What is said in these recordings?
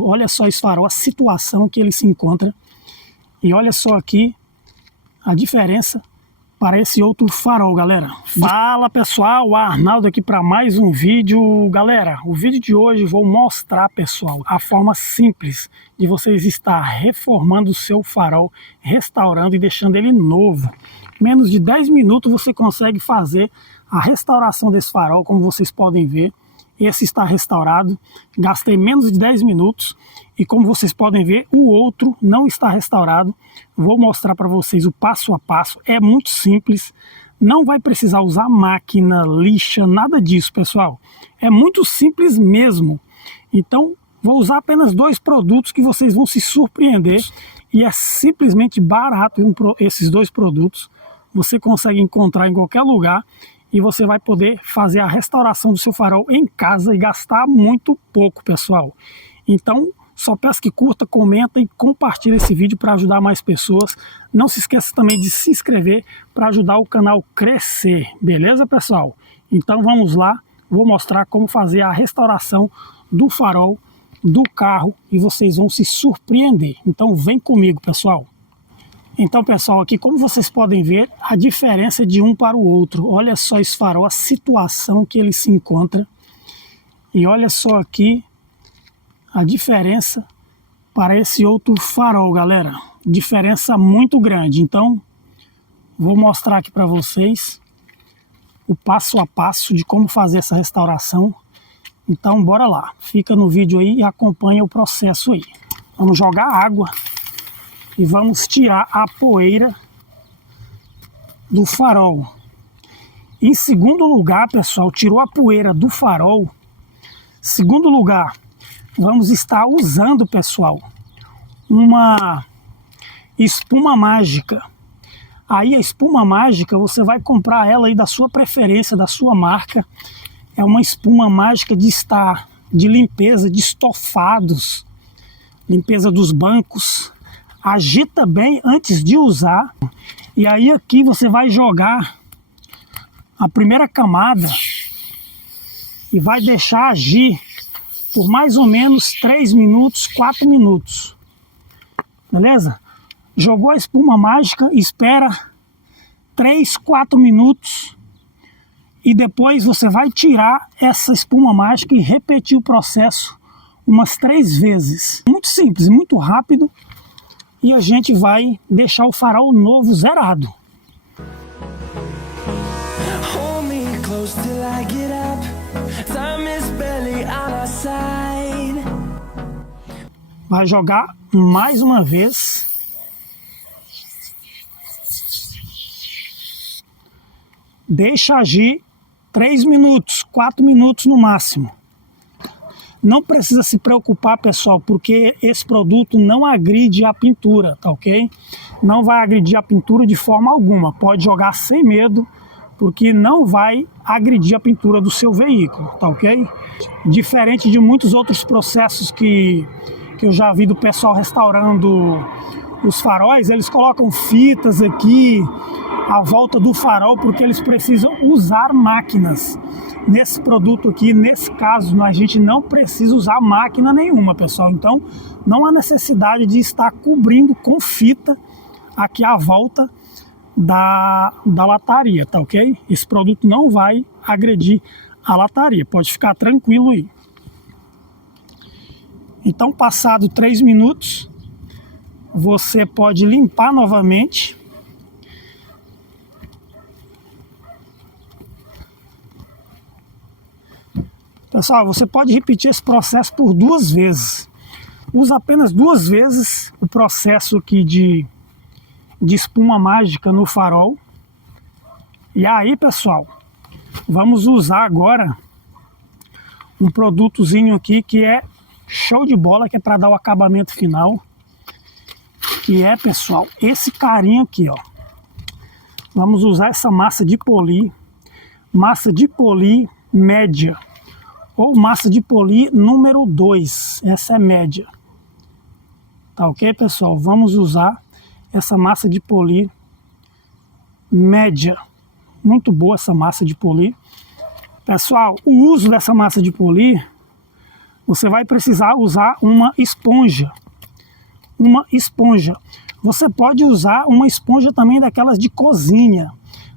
Olha só esse farol, a situação que ele se encontra. E olha só aqui a diferença para esse outro farol, galera. Fala pessoal, Arnaldo aqui para mais um vídeo. Galera, o vídeo de hoje vou mostrar, pessoal, a forma simples de vocês estar reformando o seu farol, restaurando e deixando ele novo. Menos de 10 minutos você consegue fazer a restauração desse farol, como vocês podem ver. Esse está restaurado, gastei menos de 10 minutos e como vocês podem ver, o outro não está restaurado. Vou mostrar para vocês o passo a passo, é muito simples, não vai precisar usar máquina, lixa, nada disso, pessoal. É muito simples mesmo. Então, vou usar apenas 2 produtos que vocês vão se surpreender e é simplesmente barato esses 2 produtos. Você consegue encontrar em qualquer lugar. E você vai poder fazer a restauração do seu farol em casa e gastar muito pouco, pessoal. Então, só peço que curta, comenta e compartilhe esse vídeo para ajudar mais pessoas. Não se esqueça também de se inscrever para ajudar o canal a crescer, beleza, pessoal? Então vamos lá, vou mostrar como fazer a restauração do farol do carro e vocês vão se surpreender. Então vem comigo, pessoal. Então, pessoal, aqui como vocês podem ver, a diferença de um para o outro. Olha só esse farol, a situação que ele se encontra. E olha só aqui a diferença para esse outro farol, galera. Diferença muito grande. Então, vou mostrar aqui para vocês o passo a passo de como fazer essa restauração. Então, bora lá. Fica no vídeo aí e acompanha o processo aí. Vamos jogar água. E vamos tirar a poeira do farol. Em segundo lugar, pessoal, tirou a poeira do farol. Segundo lugar, vamos estar usando, pessoal, uma espuma mágica. Aí a espuma mágica, você vai comprar ela aí da sua preferência, da sua marca. É uma espuma mágica de limpeza de estofados, limpeza dos bancos. Agita bem antes de usar. E aí aqui você vai jogar a primeira camada e vai deixar agir por mais ou menos 3 minutos, 4 minutos. Beleza? Jogou a espuma mágica, espera 3, 4 minutos e depois você vai tirar essa espuma mágica e repetir o processo umas 3 vezes. Muito simples, muito rápido. E a gente vai deixar o farol novo zerado. Vai jogar mais uma vez. Deixa agir 3 minutos, 4 minutos no máximo. Não precisa se preocupar, pessoal, porque esse produto não agride a pintura, tá ok? Não vai agredir a pintura de forma alguma. Pode jogar sem medo, porque não vai agredir a pintura do seu veículo, tá ok? Diferente de muitos outros processos que eu já vi do pessoal restaurando os faróis, eles colocam fitas aqui à volta do farol porque eles precisam usar máquinas. Nesse produto aqui, nesse caso, a gente não precisa usar máquina nenhuma, pessoal. Então, não há necessidade de estar cobrindo com fita aqui à volta da lataria, tá ok? Esse produto não vai agredir a lataria, pode ficar tranquilo aí. Então, passado 3 minutos, você pode limpar novamente. Pessoal, você pode repetir esse processo por 2 vezes. Usa apenas 2 vezes o processo aqui de espuma mágica no farol. E aí, pessoal, vamos usar agora um produtozinho aqui que é show de bola, que é para dar o acabamento final. Que é, pessoal, esse carinha aqui, ó. Vamos usar essa massa de polir média. Ou massa de polir número 2, essa é média. Tá ok, pessoal? Vamos usar essa massa de polir média. Muito boa essa massa de polir. Pessoal, o uso dessa massa de polir você vai precisar usar uma esponja. Uma esponja. Você pode usar uma esponja também daquelas de cozinha,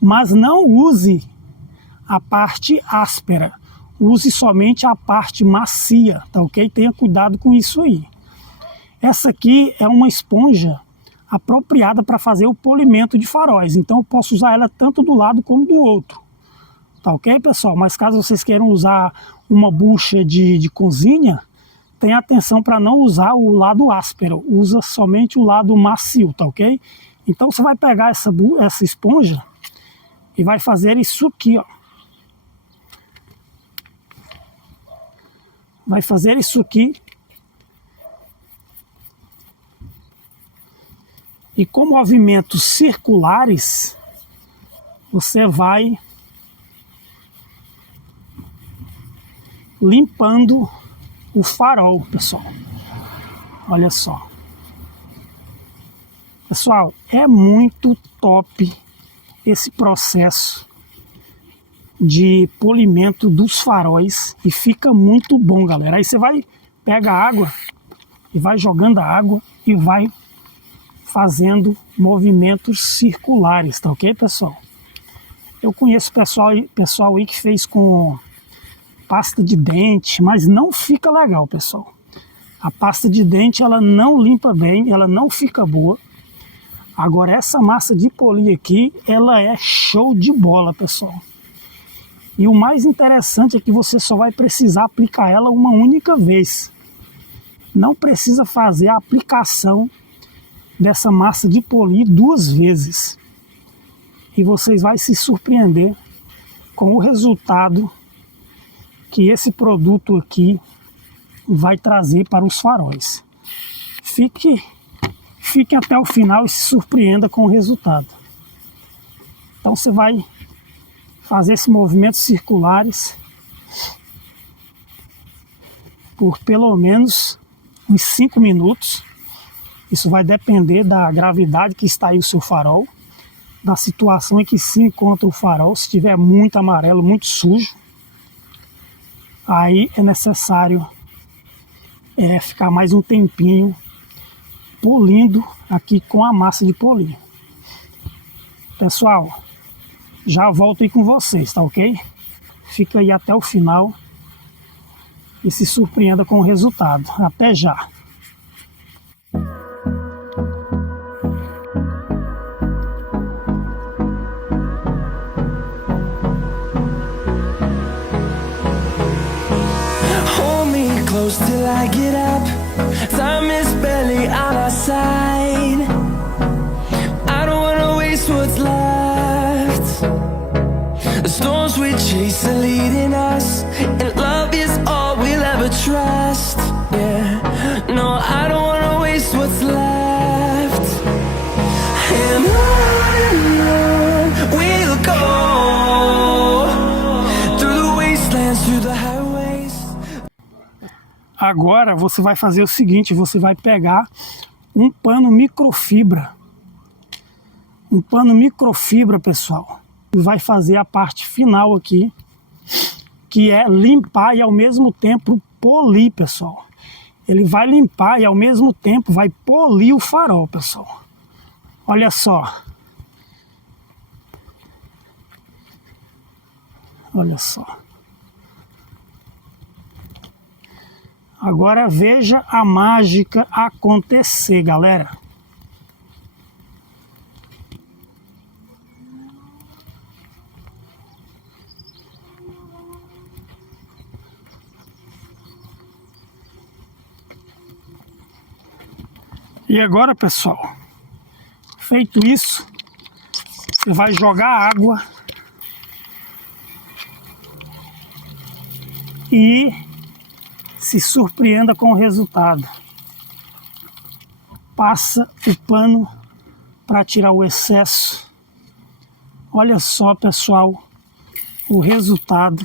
mas não use a parte áspera. Use somente a parte macia, tá ok? Tenha cuidado com isso aí. Essa aqui é uma esponja apropriada para fazer o polimento de faróis. Então eu posso usar ela tanto do lado como do outro. Tá ok, pessoal? Mas caso vocês queiram usar uma bucha de cozinha, tenha atenção para não usar o lado áspero. Usa somente o lado macio, tá ok? Então você vai pegar essa esponja e vai fazer isso aqui, ó. Vai fazer isso aqui. E com movimentos circulares, você vai limpando o farol, pessoal. Olha só. Pessoal, é muito top esse processo de polimento dos faróis e fica muito bom, galera. Aí você vai, pega a água e vai jogando a água e vai fazendo movimentos circulares, tá ok, pessoal? Eu conheço pessoal aí que fez com pasta de dente, mas não fica legal, pessoal. A pasta de dente, ela não limpa bem, ela não fica boa. Agora essa massa de polir aqui, ela é show de bola, pessoal. E o mais interessante é que você só vai precisar aplicar ela uma única vez. Não precisa fazer a aplicação dessa massa de polir 2 vezes. E vocês vão se surpreender com o resultado que esse produto aqui vai trazer para os faróis. Fique até o final e se surpreenda com o resultado. Então você vai fazer esses movimentos circulares por pelo menos uns 5 minutos. Isso vai depender da gravidade que está aí o seu farol, da situação em que se encontra o farol. Se estiver muito amarelo, muito sujo, aí é necessário ficar mais um tempinho polindo aqui com a massa de polir. Pessoal, já volto aí com vocês, tá ok? Fica aí até o final e se surpreenda com o resultado. Até já! Close till I get up. Time is barely on our side. I don't wanna waste what's left. The storms we chase are leading us, and love is all we'll ever trust. Yeah, no, I don't wanna waste what's left. And on we'll go, through the wastelands, through the highways. Agora você vai fazer o seguinte, você vai pegar um pano microfibra. Um pano microfibra, pessoal. E vai fazer a parte final aqui, que é limpar e ao mesmo tempo polir, pessoal. Ele vai limpar e ao mesmo tempo vai polir o farol, pessoal. Olha só. Olha só. Agora veja a mágica acontecer, galera. E agora, pessoal, feito isso, você vai jogar água e se surpreenda com o resultado. Passa o pano para tirar o excesso. Olha só, pessoal, o resultado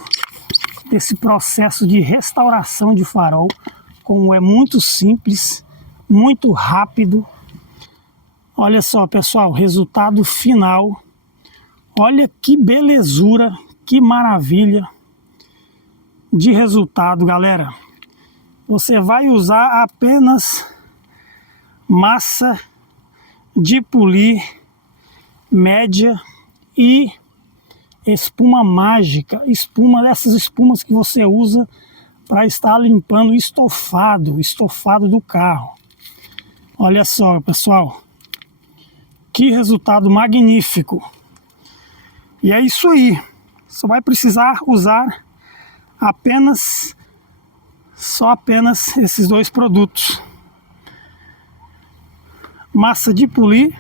desse processo de restauração de farol, como é muito simples, muito rápido. Olha só, pessoal, resultado final. Olha que belezura, que maravilha de resultado, galera. você vai usar apenas massa de polir média e espuma mágica, dessas espumas que você usa para estar limpando o estofado do carro. Olha só, pessoal, que resultado magnífico. E é isso aí, só vai precisar usar apenas esses dois produtos: massa de polir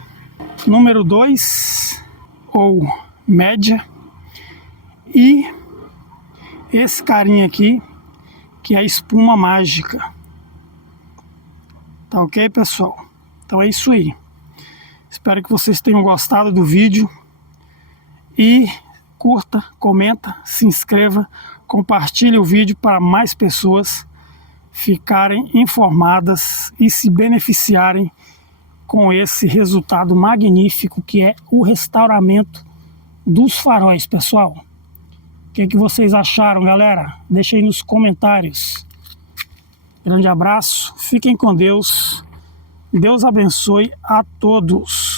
número 2 ou média, e esse carinha aqui, que é a espuma mágica. Tá ok, pessoal? Então é isso aí. Espero que vocês tenham gostado do vídeo. E curta, comenta, se inscreva, compartilhe o vídeo para mais pessoas ficarem informadas e se beneficiarem com esse resultado magnífico que é o restauramento dos faróis, pessoal. O que vocês acharam, galera? Deixa aí nos comentários. Grande abraço, fiquem com Deus. Deus abençoe a todos.